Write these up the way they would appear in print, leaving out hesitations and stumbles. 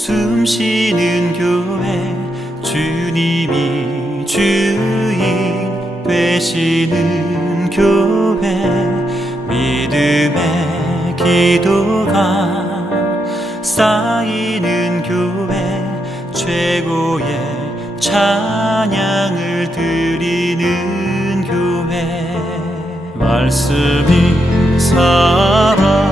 숨쉬는 교회, 주님이 주인 되시는 교회, 믿음의 기도가 쌓이는 교회, 최고의 찬양을 드리는 교회. 말씀이 살아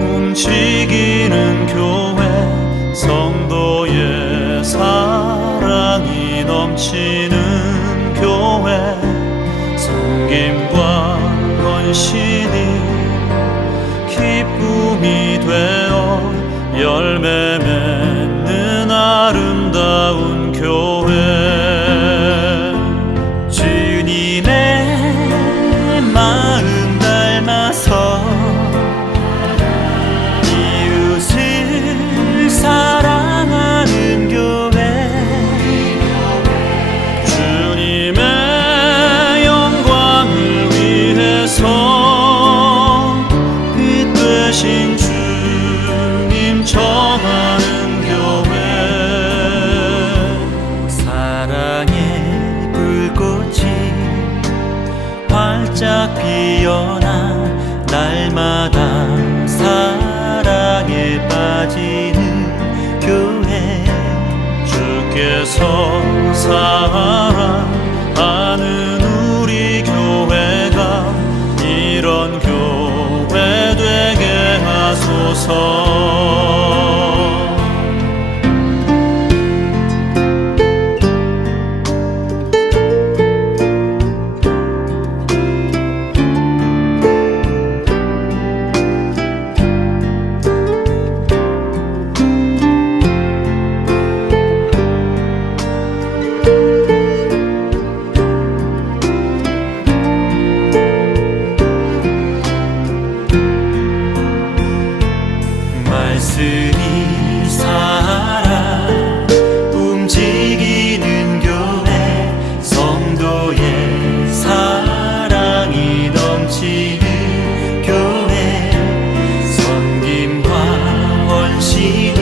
움직이는 교회, 성도의 사랑이 넘치는 교회, 섬김과 헌신이 기쁨이 되어 열매 맺는 아름다운 교회. 주님의 마음 닮아서 이웃을 사랑하는 교회, 주님의 영광을 위해서 빛 되신 주님 전하는 교회. 사랑의 불꽃이 활짝 피어나 날마다 사랑에 빠지는 교회, 주께서 사랑하는 우리 교회가 이런 교회 되게 하소서. 말씀이 살아 움직이는 교회, 성도의 사랑이 넘치는 교회, 섬김과 헌신이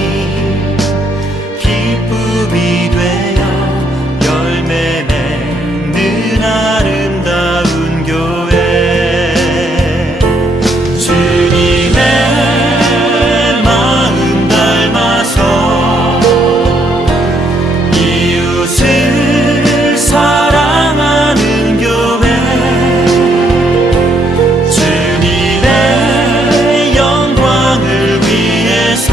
기쁨이 되어 열매 맺는 아름다운 교회. 주님의 이웃을 사랑하는 교회, 주님의 영광을 위해서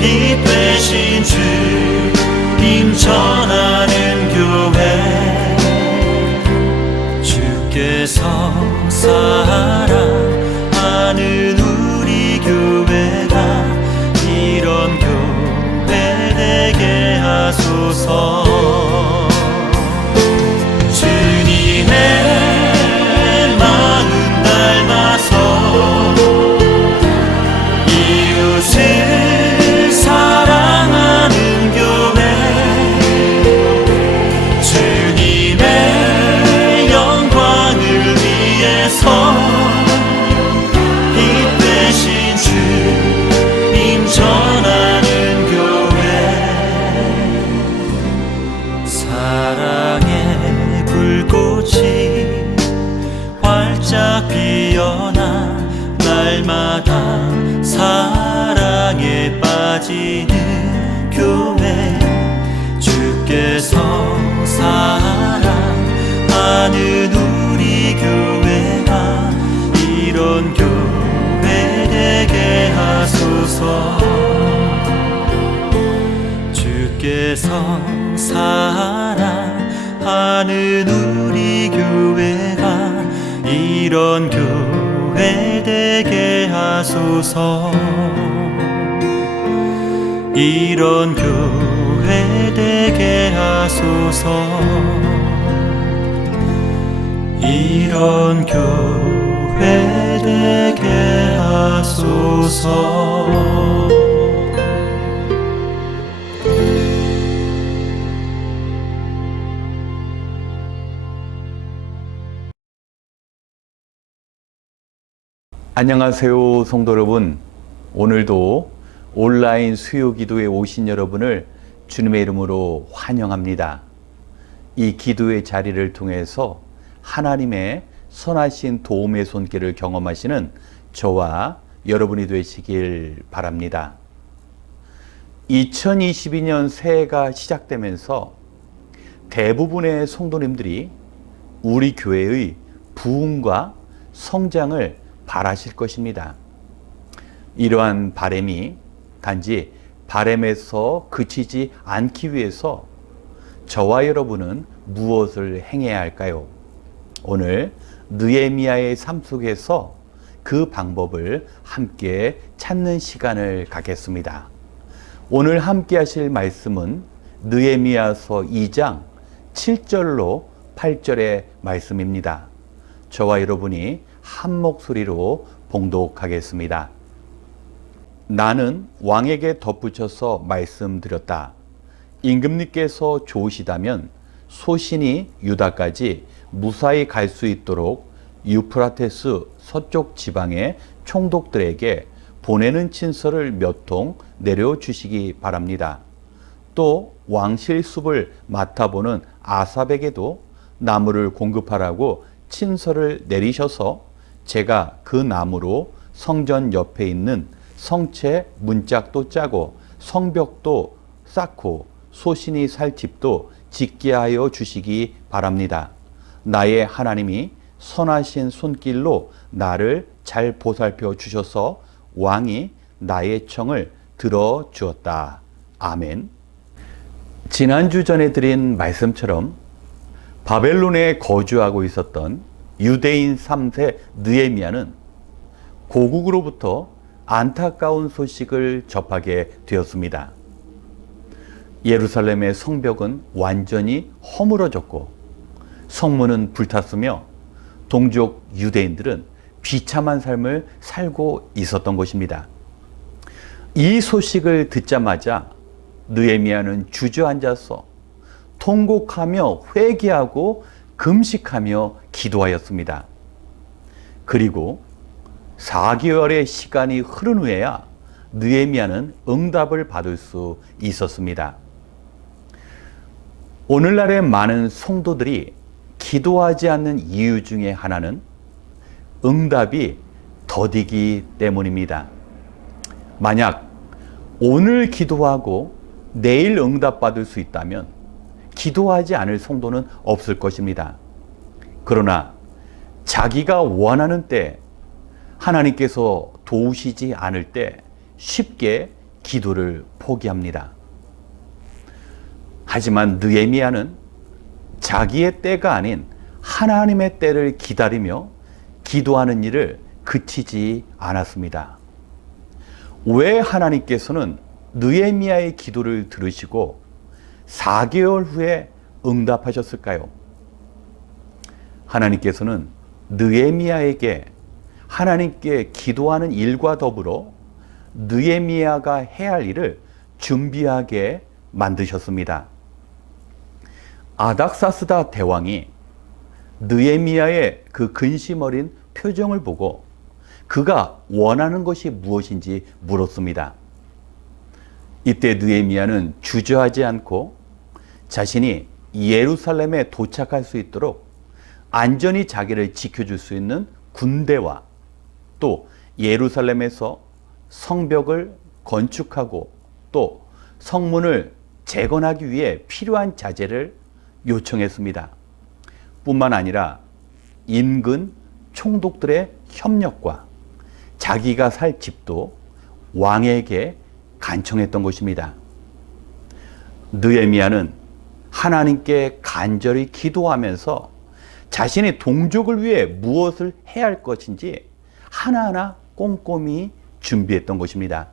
빛 되신 주님 전하는 교회, 주께서 사랑하는 우리 교회가 이런 교회 되게 하소서. 주님의 마음 닮아서 이웃을 사랑하는 교회, 주님의 영광을 위해서 빛 되신 주님 전하는 교회. 사랑의 불꽃이 활짝 피어나 날마다 사랑에 빠지는 교회, 주께서 사랑하는 우리 교회가 이런 교회 되게 하소서. 주께서 사랑하는 우리 교회가 이런 교회 되게 하소서. 이런 교회 되게 하소서. 이런 교회 되게 하소서. 안녕하세요, 성도 여러분. 오늘도 온라인 수요 기도에 오신 여러분을 주님의 이름으로 환영합니다. 이 기도의 자리를 통해서 하나님의 선하신 도움의 손길을 경험하시는 저와 여러분이 되시길 바랍니다. 2022년 새해가 시작되면서 대부분의 성도님들이 우리 교회의 부흥과 성장을 바라실 것입니다. 이러한 바람이 단지 바람에서 그치지 않기 위해서 저와 여러분은 무엇을 행해야 할까요? 오늘 느헤미야의 삶 속에서 그 방법을 함께 찾는 시간을 갖겠습니다. 오늘 함께 하실 말씀은 느헤미야서 2장 7절로 8절의 말씀입니다. 저와 여러분이 한 목소리로 봉독하겠습니다. 나는 왕에게 덧붙여서 말씀드렸다. 임금님께서 좋으시다면 소신이 유다까지 무사히 갈 수 있도록 유프라테스 서쪽 지방의 총독들에게 보내는 친서를 몇 통 내려주시기 바랍니다. 또 왕실숲을 맡아보는 아삽에게도 나무를 공급하라고 친서를 내리셔서 제가 그 나무로 성전 옆에 있는 성체 문짝도 짜고 성벽도 쌓고 소신이 살 집도 짓게 하여 주시기 바랍니다. 나의 하나님이 선하신 손길로 나를 잘 보살펴 주셔서 왕이 나의 청을 들어 주었다. 아멘. 지난주 전에 드린 말씀처럼 바벨론에 거주하고 있었던 유대인 3세 느헤미야는 고국으로부터 안타까운 소식을 접하게 되었습니다. 예루살렘의 성벽은 완전히 허물어졌고 성문은 불탔으며 동족 유대인들은 비참한 삶을 살고 있었던 것입니다. 이 소식을 듣자마자 느헤미야는 주저앉아서 통곡하며 회개하고 금식하며 기도하였습니다. 그리고 4개월의 시간이 흐른 후에야 느헤미야는 응답을 받을 수 있었습니다. 오늘날의 많은 성도들이 기도하지 않는 이유 중에 하나는 응답이 더디기 때문입니다. 만약 오늘 기도하고 내일 응답받을 수 있다면 기도하지 않을 성도는 없을 것입니다. 그러나 자기가 원하는 때 하나님께서 도우시지 않을 때 쉽게 기도를 포기합니다. 하지만 느헤미야는 자기의 때가 아닌 하나님의 때를 기다리며 기도하는 일을 그치지 않았습니다. 왜 하나님께서는 느헤미야의 기도를 들으시고 4개월 후에 응답하셨을까요? 하나님께서는 느헤미야에게 하나님께 기도하는 일과 더불어 느헤미야가 해야 할 일을 준비하게 만드셨습니다. 아닥사스다 대왕이 느헤미야의 그 근심 어린 표정을 보고 그가 원하는 것이 무엇인지 물었습니다. 이때 느헤미야는 주저하지 않고 자신이 예루살렘에 도착할 수 있도록 안전히 자기를 지켜줄 수 있는 군대와 또 예루살렘에서 성벽을 건축하고 또 성문을 재건하기 위해 필요한 자재를 요청했습니다. 뿐만 아니라 인근 총독들의 협력과 자기가 살 집도 왕에게 간청했던 것입니다. 느헤미야는 하나님께 간절히 기도하면서 자신의 동족을 위해 무엇을 해야 할 것인지 하나하나 꼼꼼히 준비했던 것입니다.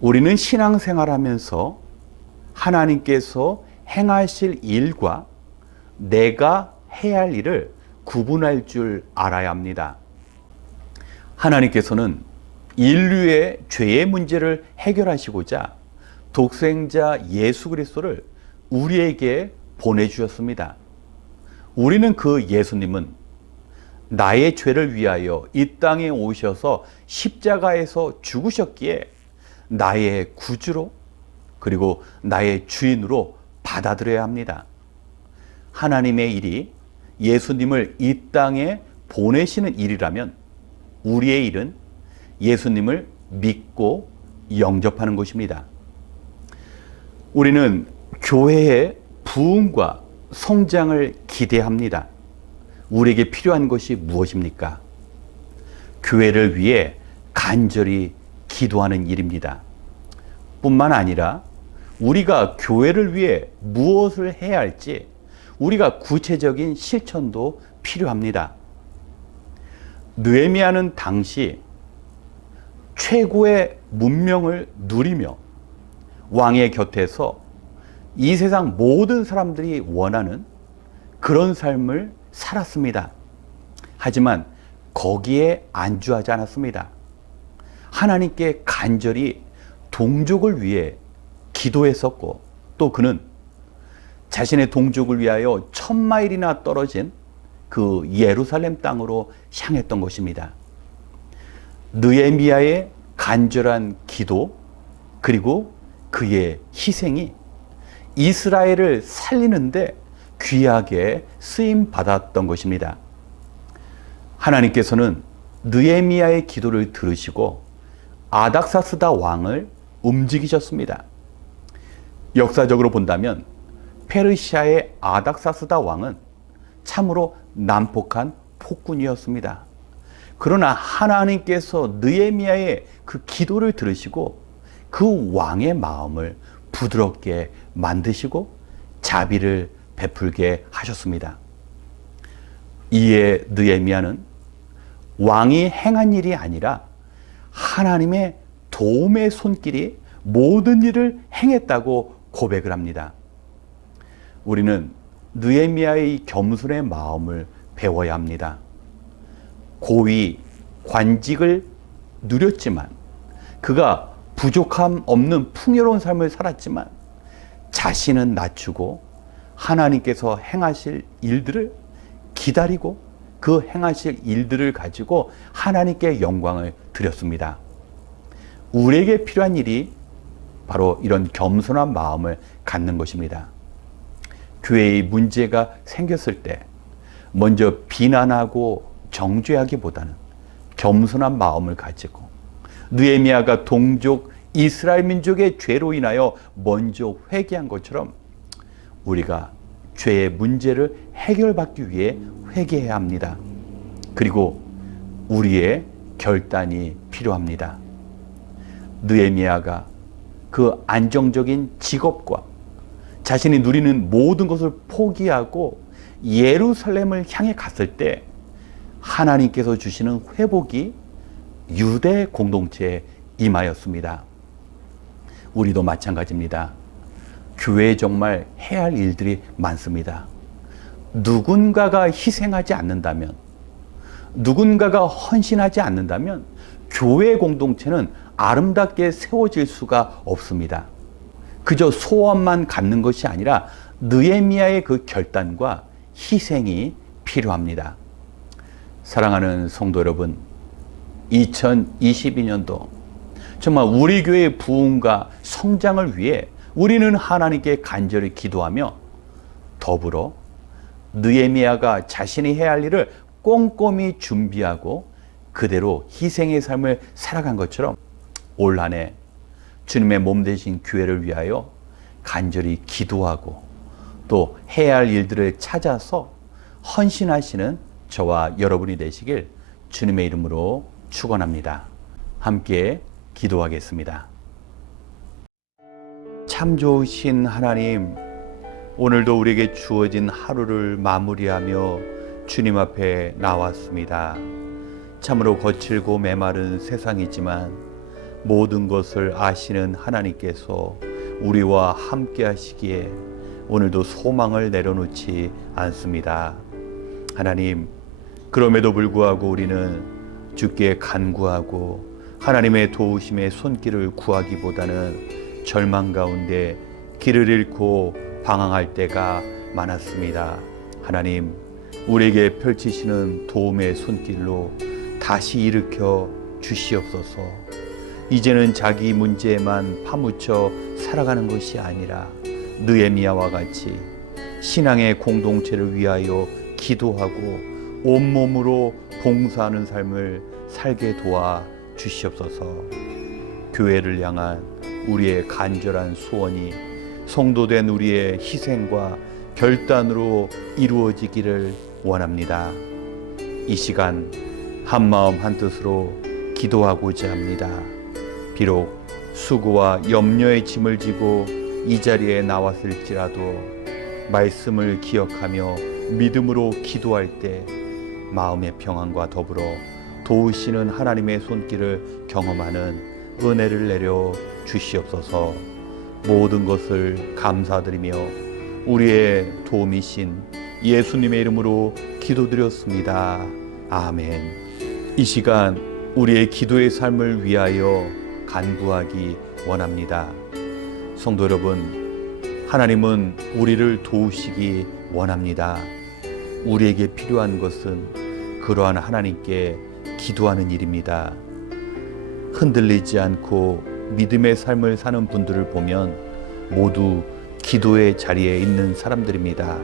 우리는 신앙생활하면서 하나님께서 행하실 일과 내가 해야 할 일을 구분할 줄 알아야 합니다. 하나님께서는 인류의 죄의 문제를 해결하시고자 독생자 예수 그리스도를 우리에게 보내주셨습니다. 우리는 그 예수님은 나의 죄를 위하여 이 땅에 오셔서 십자가에서 죽으셨기에 나의 구주로 그리고 나의 주인으로 받아들여야 합니다. 하나님의 일이 예수님을 이 땅에 보내시는 일이라면 우리의 일은 예수님을 믿고 영접하는 것입니다. 우리는 교회의 부흥과 성장을 기대합니다. 우리에게 필요한 것이 무엇입니까? 교회를 위해 간절히 기도하는 일입니다. 뿐만 아니라 우리가 교회를 위해 무엇을 해야 할지 우리가 구체적인 실천도 필요합니다. 느헤미야는 당시 최고의 문명을 누리며 왕의 곁에서 이 세상 모든 사람들이 원하는 그런 삶을 살았습니다. 하지만 거기에 안주하지 않았습니다. 하나님께 간절히 동족을 위해 기도했었고 또 그는 자신의 동족을 위하여 1000마일이나 떨어진 그 예루살렘 땅으로 향했던 것입니다. 느헤미야의 간절한 기도 그리고 그의 희생이 이스라엘을 살리는데 귀하게 쓰임 받았던 것입니다. 하나님께서는 느헤미야의 기도를 들으시고 아닥사스다 왕을 움직이셨습니다. 역사적으로 본다면 페르시아의 아닥사스다 왕은 참으로 난폭한 폭군이었습니다. 그러나 하나님께서 느헤미야의 그 기도를 들으시고 그 왕의 마음을 부드럽게 만드시고 자비를 베풀게 하셨습니다. 이에 느헤미야는 왕이 행한 일이 아니라 하나님의 도움의 손길이 모든 일을 행했다고 고백을 합니다. 우리는 느헤미야의 겸손의 마음을 배워야 합니다. 고위, 관직을 누렸지만 그가 부족함 없는 풍요로운 삶을 살았지만 자신은 낮추고 하나님께서 행하실 일들을 기다리고 그 행하실 일들을 가지고 하나님께 영광을 드렸습니다. 우리에게 필요한 일이 바로 이런 겸손한 마음을 갖는 것입니다. 교회의 문제가 생겼을 때 먼저 비난하고 정죄하기보다는 겸손한 마음을 가지고 느헤미야가 동족 이스라엘 민족의 죄로 인하여 먼저 회개한 것처럼 우리가 죄의 문제를 해결받기 위해 회개해야 합니다. 그리고 우리의 결단이 필요합니다. 느헤미야가 그 안정적인 직업과 자신이 누리는 모든 것을 포기하고 예루살렘을 향해 갔을 때 하나님께서 주시는 회복이 유대 공동체에 임하였습니다. 우리도 마찬가지입니다. 교회에 정말 해야 할 일들이 많습니다. 누군가가 희생하지 않는다면, 누군가가 헌신하지 않는다면 교회 공동체는 아름답게 세워질 수가 없습니다. 그저 소원만 갖는 것이 아니라 느헤미야의 그 결단과 희생이 필요합니다. 사랑하는 성도 여러분, 2022년도 정말 우리 교회의 부흥과 성장을 위해 우리는 하나님께 간절히 기도하며 더불어 느헤미야가 자신이 해야 할 일을 꼼꼼히 준비하고 그대로 희생의 삶을 살아간 것처럼 올 한 해 주님의 몸 되신 교회를 위하여 간절히 기도하고 또 해야 할 일들을 찾아서 헌신하시는 저와 여러분이 되시길 주님의 이름으로 축원합니다. 함께 기도하겠습니다. 참 좋으신 하나님, 오늘도 우리에게 주어진 하루를 마무리하며 주님 앞에 나왔습니다. 참으로 거칠고 메마른 세상이지만 모든 것을 아시는 하나님께서 우리와 함께 하시기에 오늘도 소망을 내려놓지 않습니다. 하나님, 그럼에도 불구하고 우리는 주께 간구하고 하나님의 도우심의 손길을 구하기보다는 절망 가운데 길을 잃고 방황할 때가 많았습니다. 하나님, 우리에게 펼치시는 도움의 손길로 다시 일으켜 주시옵소서. 이제는 자기 문제에만 파묻혀 살아가는 것이 아니라 느헤미야와 같이 신앙의 공동체를 위하여 기도하고 온몸으로 봉사하는 삶을 살게 도와 주시옵소서. 교회를 향한 우리의 간절한 소원이 성도된 우리의 희생과 결단으로 이루어지기를 원합니다. 이 시간 한마음 한뜻으로 기도하고자 합니다. 비록 수고와 염려의 짐을 지고 이 자리에 나왔을지라도 말씀을 기억하며 믿음으로 기도할 때 마음의 평안과 더불어 도우시는 하나님의 손길을 경험하는 은혜를 내려 주시옵소서. 모든 것을 감사드리며 우리의 도움이신 예수님의 이름으로 기도드렸습니다. 아멘. 이 시간 우리의 기도의 삶을 위하여 간구하기 원합니다. 성도 여러분, 하나님은 우리를 도우시기 원합니다. 우리에게 필요한 것은 그러한 하나님께 기도하는 일입니다. 흔들리지 않고 믿음의 삶을 사는 분들을 보면 모두 기도의 자리에 있는 사람들입니다.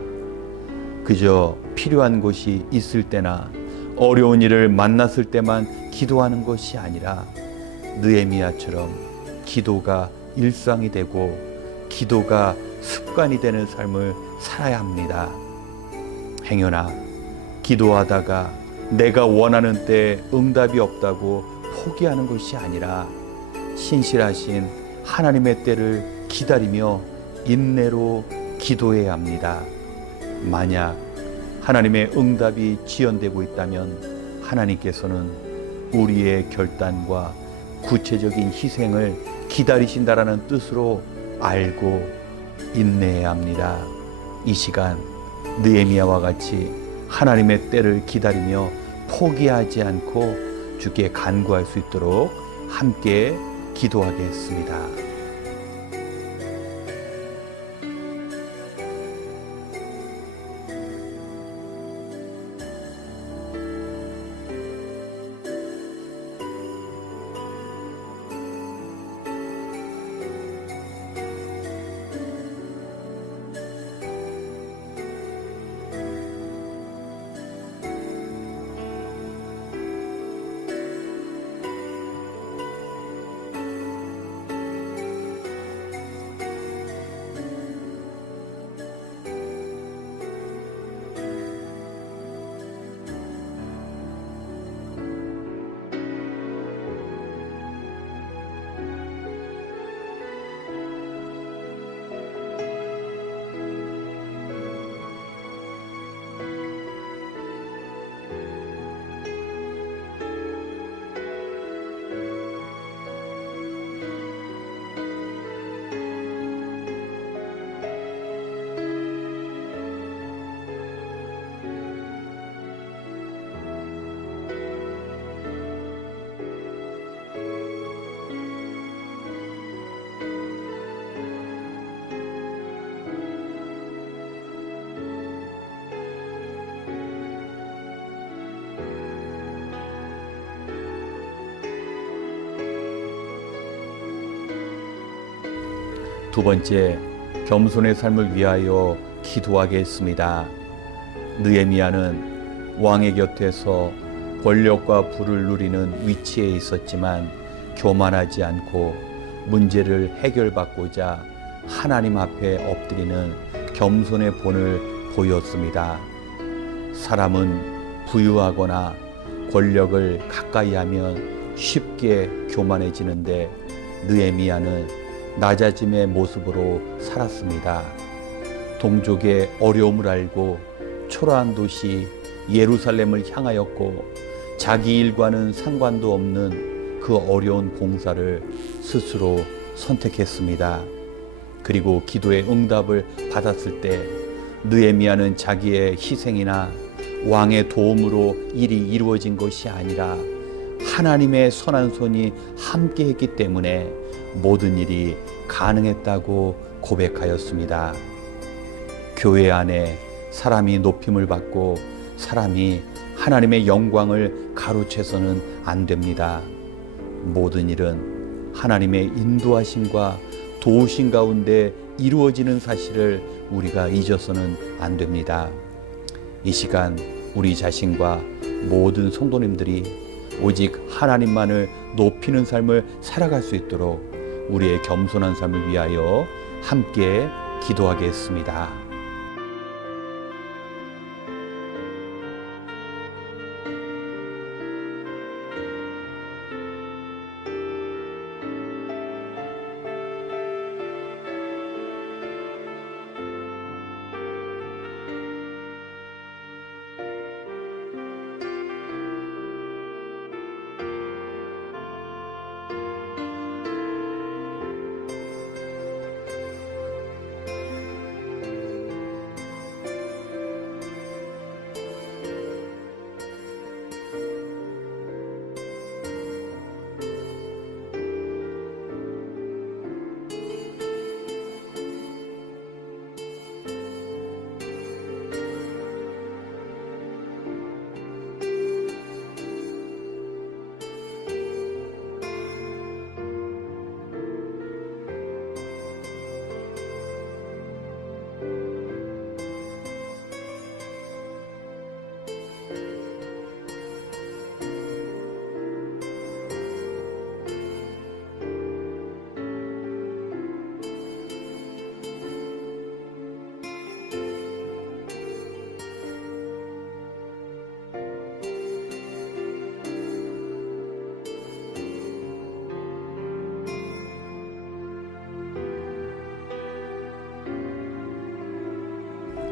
그저 필요한 것이 있을 때나 어려운 일을 만났을 때만 기도하는 것이 아니라 느헤미야처럼 기도가 일상이 되고 기도가 습관이 되는 삶을 살아야 합니다. 행여나 기도하다가 내가 원하는 때 응답이 없다고 포기하는 것이 아니라 신실하신 하나님의 때를 기다리며 인내로 기도해야 합니다. 만약 하나님의 응답이 지연되고 있다면 하나님께서는 우리의 결단과 구체적인 희생을 기다리신다라는 뜻으로 알고 인내해야 합니다. 이 시간 느헤미야와 같이 하나님의 때를 기다리며 포기하지 않고 주께 간구할 수 있도록 함께 기도하겠습니다. 두 번째, 겸손의 삶을 위하여 기도하겠습니다. 느헤미야는 왕의 곁에서 권력과 부를 누리는 위치에 있었지만 교만하지 않고 문제를 해결받고자 하나님 앞에 엎드리는 겸손의 본을 보였습니다. 사람은 부유하거나 권력을 가까이 하면 쉽게 교만해지는데 느헤미야는 낮아짐의 모습으로 살았습니다. 동족의 어려움을 알고 초라한 도시 예루살렘을 향하였고 자기 일과는 상관도 없는 그 어려운 봉사를 스스로 선택했습니다. 그리고 기도의 응답을 받았을 때 느헤미야는 자기의 희생이나 왕의 도움으로 일이 이루어진 것이 아니라 하나님의 선한 손이 함께 했기 때문에 모든 일이 가능했다고 고백하였습니다. 교회 안에 사람이 높임을 받고 사람이 하나님의 영광을 가로채서는 안 됩니다. 모든 일은 하나님의 인도하심과 도우심 가운데 이루어지는 사실을 우리가 잊어서는 안 됩니다. 이 시간 우리 자신과 모든 성도님들이 오직 하나님만을 높이는 삶을 살아갈 수 있도록 우리의 겸손한 삶을 위하여 함께 기도하겠습니다.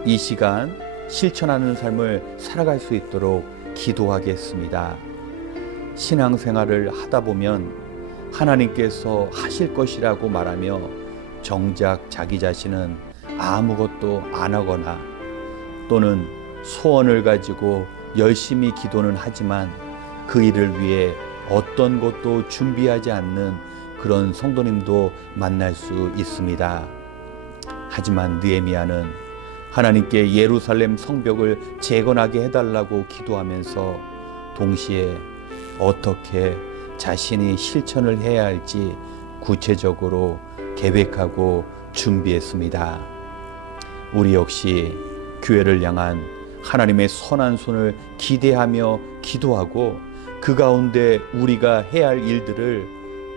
이 시간 실천하는 삶을 살아갈 수 있도록 기도하겠습니다. 신앙생활을 하다 보면 하나님께서 하실 것이라고 말하며 정작 자기 자신은 아무것도 안 하거나 또는 소원을 가지고 열심히 기도는 하지만 그 일을 위해 어떤 것도 준비하지 않는 그런 성도님도 만날 수 있습니다. 하지만 느헤미야는 하나님께 예루살렘 성벽을 재건하게 해달라고 기도하면서 동시에 어떻게 자신이 실천을 해야 할지 구체적으로 계획하고 준비했습니다. 우리 역시 교회를 향한 하나님의 선한 손을 기대하며 기도하고 그 가운데 우리가 해야 할 일들을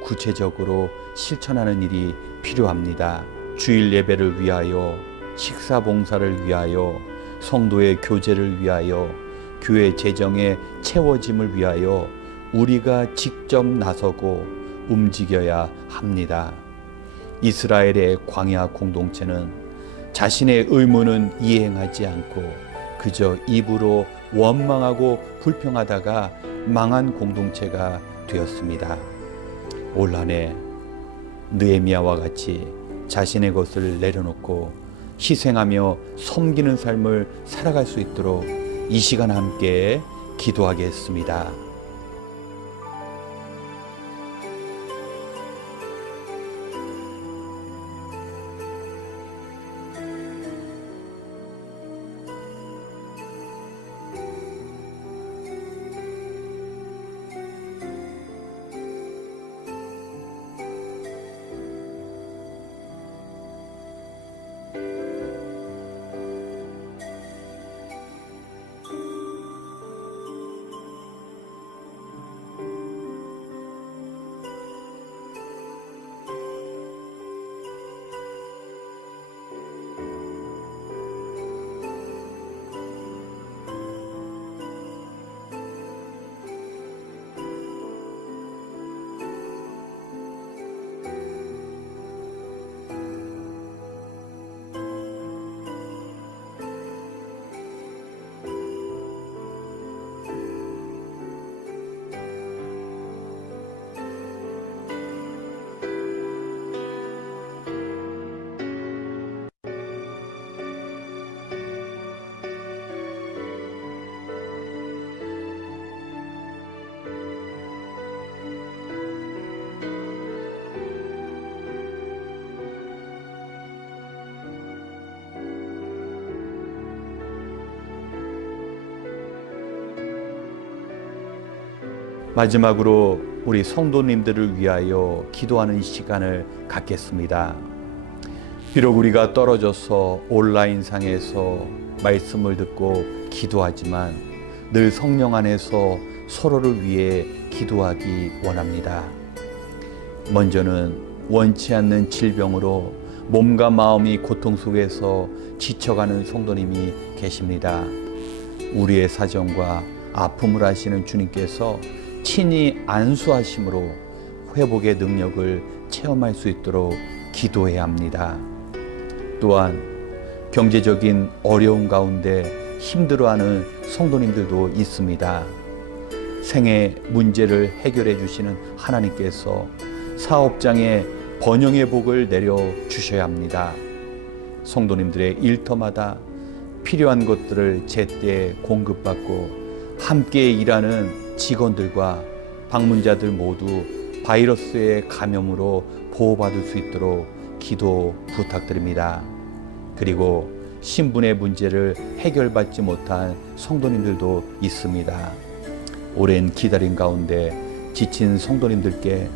구체적으로 실천하는 일이 필요합니다. 주일 예배를 위하여, 식사 봉사를 위하여, 성도의 교제를 위하여, 교회 재정의 채워짐을 위하여 우리가 직접 나서고 움직여야 합니다. 이스라엘의 광야 공동체는 자신의 의무는 이행하지 않고 그저 입으로 원망하고 불평하다가 망한 공동체가 되었습니다. 올 한 해 느헤미야와 같이 자신의 것을 내려놓고 희생하며 섬기는 삶을 살아갈 수 있도록 이 시간 함께 기도하겠습니다. 마지막으로 우리 성도님들을 위하여 기도하는 시간을 갖겠습니다. 비록 우리가 떨어져서 온라인상에서 말씀을 듣고 기도하지만 늘 성령 안에서 서로를 위해 기도하기 원합니다. 먼저는 원치 않는 질병으로 몸과 마음이 고통 속에서 지쳐가는 성도님이 계십니다. 우리의 사정과 아픔을 아시는 주님께서 친히 안수하심으로 회복의 능력을 체험할 수 있도록 기도해야 합니다. 또한 경제적인 어려움 가운데 힘들어하는 성도님들도 있습니다. 생애 문제를 해결해 주시는 하나님께서 사업장에 번영의 복을 내려 주셔야 합니다. 성도님들의 일터마다 필요한 것들을 제때 공급받고 함께 일하는 직원들과 방문자들 모두 바이러스의 감염으로 보호받을 수 있도록 기도 부탁드립니다. 그리고 신분의 문제를 해결받지 못한 성도님들도 있습니다. 오랜 기다림 가운데 지친 성도님들께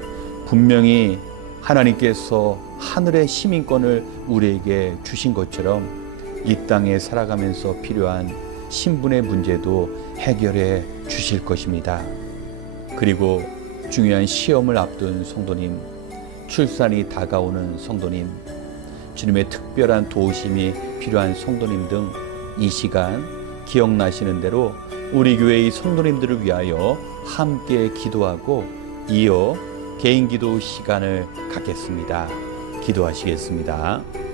분명히 하나님께서 하늘의 시민권을 우리에게 주신 것처럼 이 땅에 살아가면서 필요한 신분의 문제도 해결해 주실 것입니다. 그리고 중요한 시험을 앞둔 성도님, 출산이 다가오는 성도님, 주님의 특별한 도우심이 필요한 성도님 등 이 시간 기억나시는 대로 우리 교회의 성도님들을 위하여 함께 기도하고 이어 개인 기도 시간을 갖겠습니다. 기도하시겠습니다.